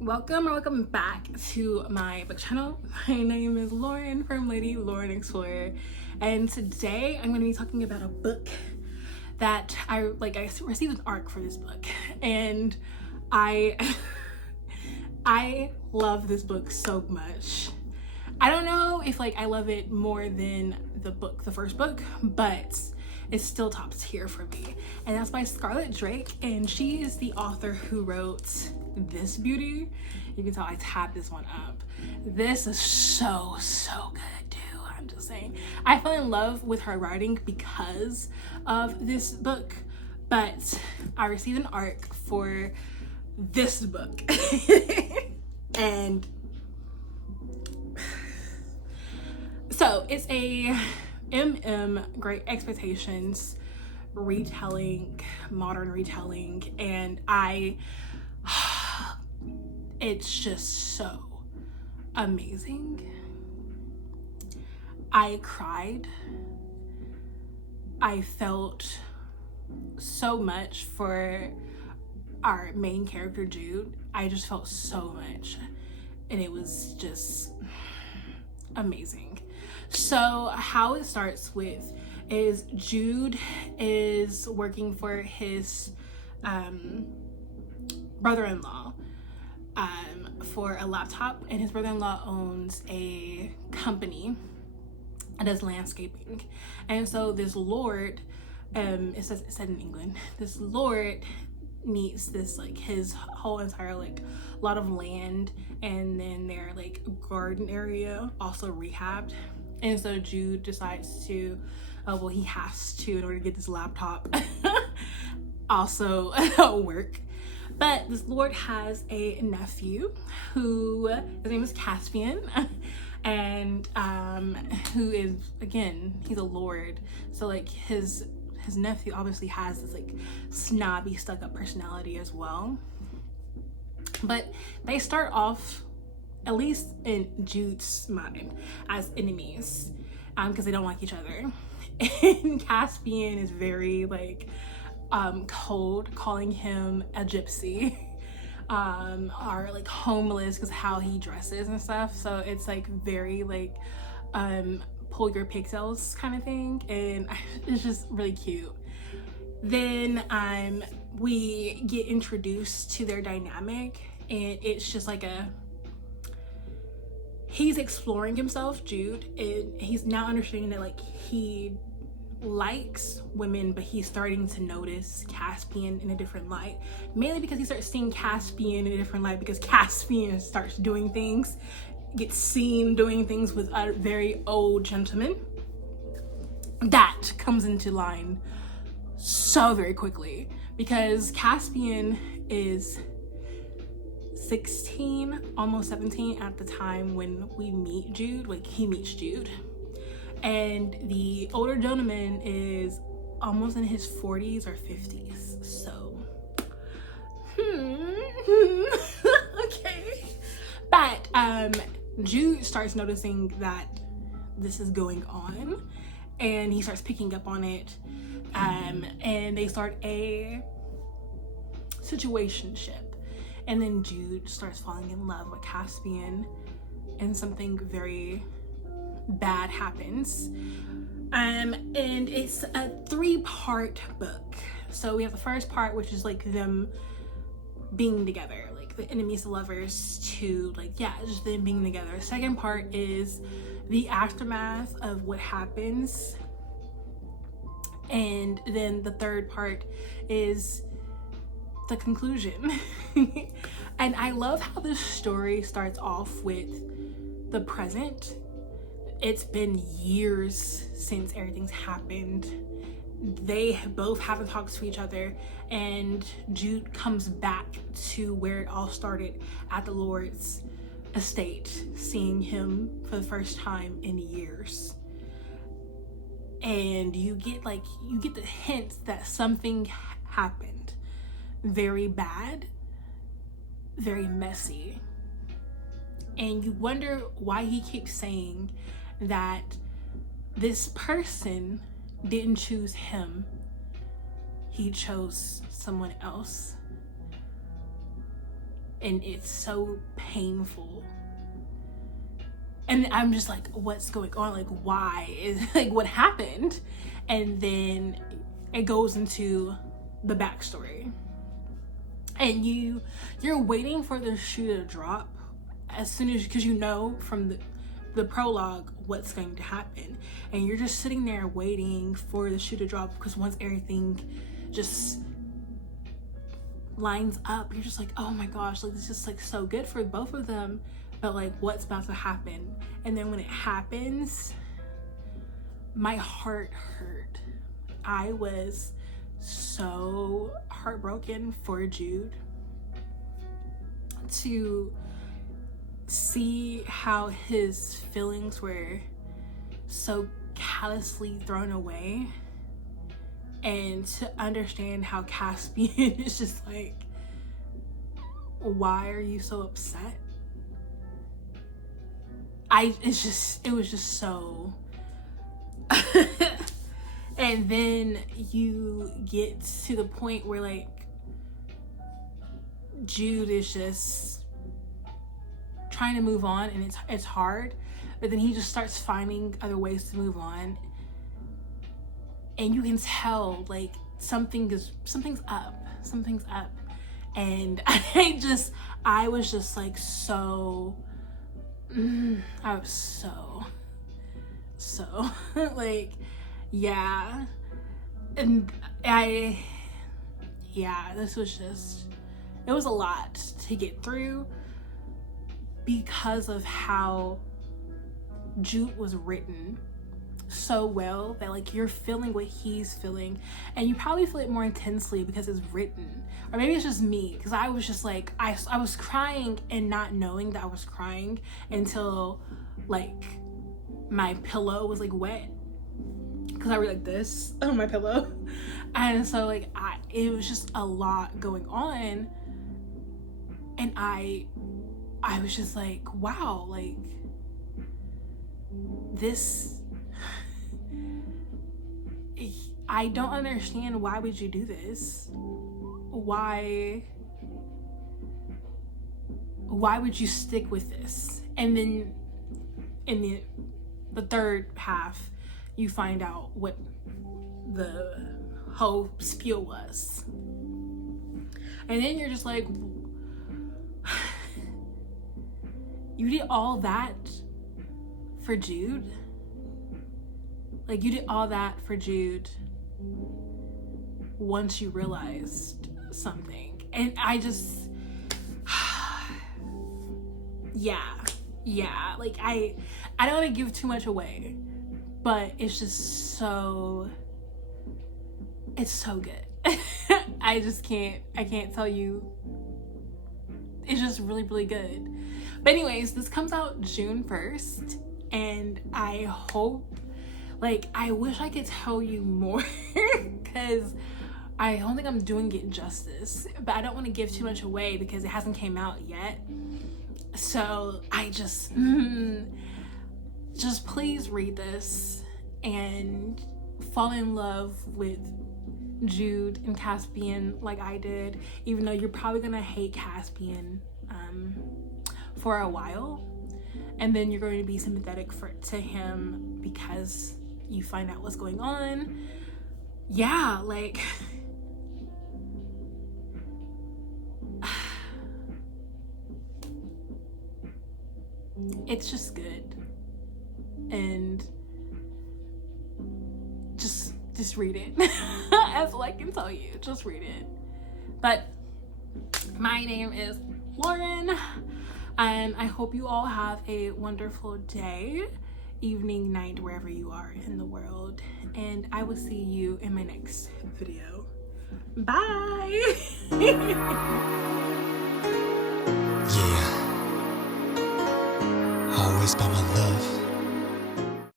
Welcome back to my book channel. My name is Lauren from Lady Lauren Explorer, and today I'm going to be talking about a book that I received an ARC for this book, and I love this book so much. I don't know if I love it more than the first book, but it's still top tier for me, and that's by Scarlett Drake, and she is the author who wrote this beauty. You can tell I tabbed this one up. This is so good too. I'm just saying, I fell in love with her writing because of this book, but I received an ARC for this book and so it's a Great Expectations retelling, modern retelling, and it's just so amazing. I cried. I felt so much for our main character, Jude. I just felt so much, and it was just amazing. So how it starts with is Jude is working for his brother-in-law for a laptop, and his brother-in-law owns a company that does landscaping. And so this lord, it said in England, this lord needs this his whole entire lot of land, and then their garden area also rehabbed. And so Jude decides to he has to, in order to get this laptop, also work. But this lord has a nephew who, his name is Caspian, and who is, again, he's a lord, so his nephew obviously has this snobby, stuck-up personality as well. But they start off, at least in Jude's mind, as enemies, because they don't like each other. And Caspian is very cold, calling him a gypsy, or homeless because how he dresses and stuff. So it's very pull your pigtails kind of thing, and it's just really cute. Then we get introduced to their dynamic, and it's just he's exploring himself, Jude, and he's now understanding that he likes women, but he's starting to notice Caspian in a different light, mainly because he starts seeing Caspian in a different light because Caspian starts doing things, gets seen doing things with a very old gentleman. That comes into line so very quickly because Caspian is 16, almost 17 at the time when we meet Jude, he meets Jude. And the older gentleman is almost in his 40s or 50s. So, okay. But Jude starts noticing that this is going on, and he starts picking up on it. And they start a situationship. And then Jude starts falling in love with Caspian, and something very bad happens. And it's a 3-part book. So we have the first part, which is them being together, the enemies to lovers, to just them being together. The second part is the aftermath of what happens, and then the third part is the conclusion. And I love how this story starts off with the present. It's been years since everything's happened. They both haven't talked to each other, and Jude comes back to where it all started at the Lord's estate, seeing him for the first time in years. And you get the hint that something happened very bad, very messy, and you wonder why he keeps saying that this person didn't choose him, he chose someone else. and it's so painful. And I'm just like, what's going on? Like, why is like what happened? And then it goes into the backstory, and you're waiting for the shoe to drop as soon as, because you know from the prologue what's going to happen, and you're just sitting there waiting for the shoe to drop, because once everything just lines up, you're just like, oh my gosh, like this is like so good for both of them, but like what's about to happen? And then when it happens, my heart hurt. I was so heartbroken for Jude, to see how his feelings were so callously thrown away, and to understand how Caspian is just like, why are you so upset? It was just so and then you get to the point where like Jude is just trying to move on, and it's hard, but then he just starts finding other ways to move on, and you can tell like something's up, and I was just like so I was so like, yeah. And this was just, it was a lot to get through, because of how Jude was written so well, that like you're feeling what he's feeling, and you probably feel it more intensely because it's written. Or maybe it's just me, because I was just like, I was crying and not knowing that I was crying until like my pillow was like wet, because I was like this on my pillow. And so like it was just a lot going on, and I was just like, wow, like this, I don't understand, why would you do this? Why would you stick with this? And then in the third half, you find out what the whole spiel was. And then you're just like, you did all that for Jude? Like, you did all that for Jude once you realized something. And I just, yeah, like I don't want to give too much away, but it's just it's so good. I can't tell you. It's just really, really good. But anyways, this comes out June 1st, and I hope, like, I wish I could tell you more, because I don't think I'm doing it justice, but I don't want to give too much away because it hasn't came out yet. So I just please read this and fall in love with Jude and Caspian like I did, even though you're probably gonna hate Caspian for a while, and then you're going to be sympathetic to him because you find out what's going on. Yeah, like it's just good, and just read it. That's all I can tell you. Just read it. But my name is Lauren, and I hope you all have a wonderful day, evening, night, wherever you are in the world, and I will see you in my next video. Bye. Yeah. Always by my love.